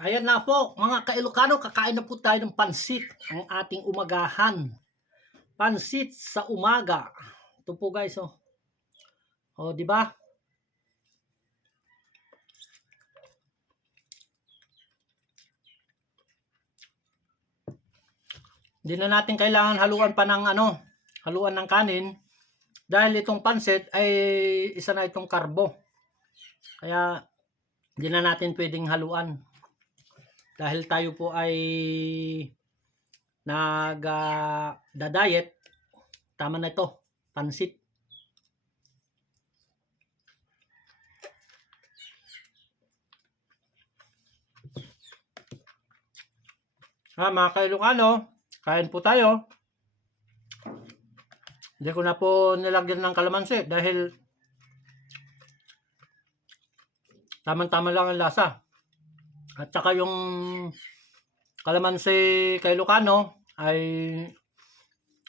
Ayan na po, mga ka-Ilocano, kakain na po tayo ng pansit, ang ating umagahan. Pansit sa umaga. Ito po guys, oh. Oh, di ba? Hindi na natin kailangan haluan pa ng haluan ng kanin dahil itong pansit ay isa na itong karbo. Kaya hindi na natin pwedeng haluan. Dahil tayo po ay nag-diet, tama na ito, pansit. Mga ka-Ilocano, kain po tayo. Hindi ko na po nilagyan ng kalamansi dahil tamang-tama lang ang lasa. At saka yung kalamansi kay Ilocano ay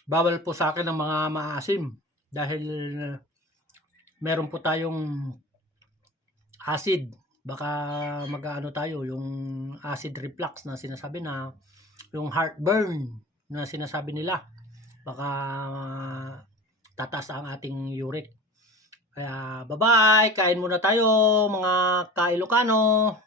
bawal po sa akin ng mga maasim dahil meron po tayong acid. Baka mag-ano tayo, yung acid reflux na sinasabi, na yung heartburn na sinasabi nila. Baka tataas ang ating uric. Kaya bye-bye, kain muna tayo mga ka-Ilocano.